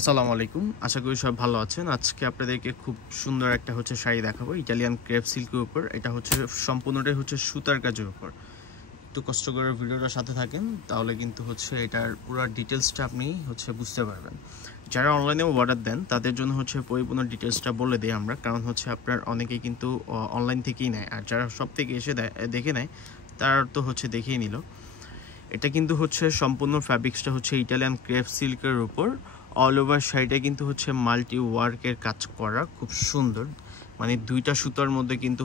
আসসালামু আলাইকুম। আশা করি সব ভালো আছেন। আজকে আপনাদেরকে খুব সুন্দর একটা শাড়ি দেখাবো ইটালিয়ান ক্রেপ সিল্কের উপর। এটা সম্পূর্ণটাই সুতার কাজের উপর। একটু কষ্ট করে ভিডিওটার সাথে থাকেন, তাহলে কিন্তু এটার পুরো ডিটেলসটা আপনি বুঝতে পারবেন। যারা অনলাইনে অর্ডার দেন তাদের জন্য পরিপূর্ণ ডিটেলসটা বলে দিই আমরা, কারণ আপনার অনেকেই কিন্তু অনলাইন থেকেই নেয়, আর যারা সব থেকে এসে দেখে নেয় তার তো দেখেই নিল। এটা কিন্তু সম্পূর্ণ ফ্যাব্রিক্সটা ইটালিয়ান ক্রেপ সিল্কের উপর। অল ওভার শাড়িটা কিন্তু মাল্টি ওয়ার্কের কাজ করা, খুব সুন্দর। মানে দুইটা সুতার মধ্যে কিন্তু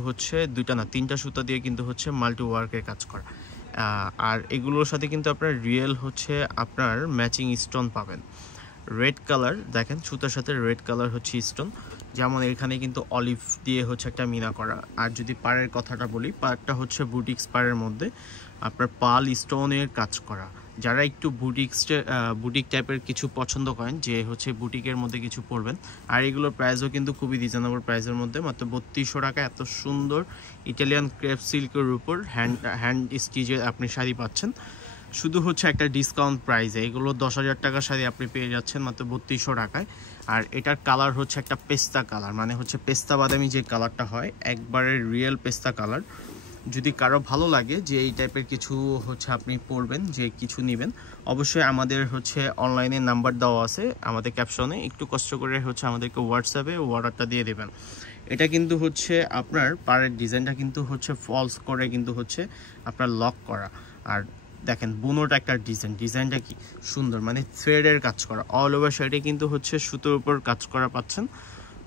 দুইটা না তিনটা সুতা দিয়ে কিন্তু মাল্টি ওয়ার্কের কাজ করা। আর এগুলোর সাথে কিন্তু আপনার রিয়েল আপনার ম্যাচিং স্টোন পাবেন। রেড কালার দেখেন, সুতার সাথে রেড কালার স্টোন, যেমন এখানে কিন্তু অলিভ দিয়ে একটা মিনা করা। আর যদি পাড়ের কথাটা বলি, পাড়টা বুটিক্স পাড়ের মধ্যে আপনার পাল স্টোনের কাজ করা। যারা একটু বুটিক টাইপের কিছু পছন্দ করেন, যে বুটিকের মধ্যে কিছু পরবেন, আর এগুলোর প্রাইসও কিন্তু খুবই রিজনেবল প্রাইসের মধ্যে, মাত্র 3200 টাকা এত সুন্দর ইটালিয়ান ক্রেপ সিল্কের উপর হ্যান্ড স্টিচে আপনি শাড়ি পাচ্ছেন। শুধু একটা ডিসকাউন্ট প্রাইসে এগুলো 10,000 টাকার শাড়ি আপনি পেয়ে যাচ্ছেন মাত্র 3200 টাকায়। আর এটার কালার একটা পেস্তা কালার, মানে পেস্তা বাদামি যে কালারটা হয়, একবারে রিয়েল পেস্তা কালার। যদি কারো ভালো লাগে যে এই টাইপের কিছু আপনি পরবেন, যে কিছু নেবেন, অবশ্যই আমাদের অনলাইনে নাম্বার দেওয়া আছে আমাদের ক্যাপশনে, একটু কষ্ট করে আমাদেরকে হোয়াটসঅ্যাপে অর্ডারটা দিয়ে দেবেন। এটা কিন্তু আপনার পাড়ের ডিজাইনটা কিন্তু ফলস করে কিন্তু আপনার লক করা। আর দেখেন বুনোটা একটা ডিজাইনটা কি সুন্দর, মানে থ্রেডের কাজ করা। অল ওভার শাড়িতে কিন্তু সুতোর উপর কাজ করা পাচ্ছেন,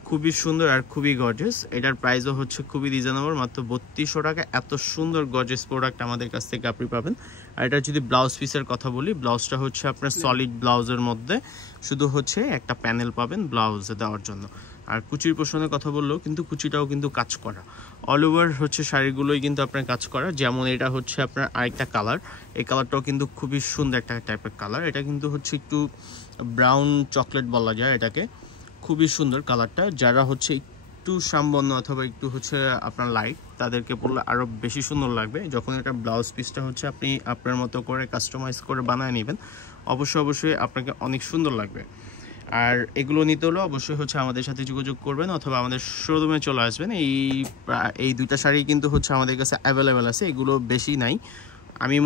খুবই সুন্দর আর খুবই গর্জিয়াস। এটার প্রাইসও খুবই রিজনেবল, মাত্র 3200 টাকা। এত সুন্দর গর্জিয়াস প্রোডাক্ট আমাদের কাছ থেকে আপনি পাবেন। আর এটা যদি ব্লাউজ পিসের কথা বলি, ব্লাউজটা আপনার সলিড ব্লাউজের মধ্যে, শুধু একটা প্যানেল পাবেন ব্লাউজে দেওয়ার জন্য। আর কুচির পোষণের কথা বললেও কিন্তু কুচিটাও কিন্তু কাজ করা। অল ওভার শাড়িগুলোই কিন্তু আপনার কাজ করা। যেমন এটা আপনার আরেকটা কালার, এই কালারটাও কিন্তু খুবই সুন্দর একটা টাইপের কালার। এটা কিন্তু একটু ব্রাউন চকলেট বলা যায় এটাকে, খুবই সুন্দর কালারটা। যারা একটু সামবন্য অথবা একটু আপনার লাইট, তাদেরকে পরলে আরও বেশি সুন্দর লাগবে। যখন এটা ব্লাউজ পিসটা আপনি আপনার মতো করে কাস্টমাইজ করে বানায় নেবেন, অবশ্যই আপনাকে অনেক সুন্দর লাগবে। আর এগুলো নিতে হলে অবশ্যই আমাদের সাথে যোগাযোগ করবেন, অথবা আমাদের শোরুমে চলে আসবেন। এই দুইটা শাড়ি কিন্তু আমাদের কাছে অ্যাভেলেবেল আছে, এগুলো বেশি নাই। আমি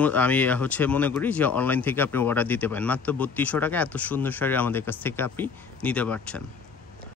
মনে করি যে অনলাইন থেকে আপনি অর্ডার দিতে পারেন, মাত্র 3200 টাকা এত সুন্দর শাড়ি আমাদের কাছ থেকে আপনি নিতে পারছেন।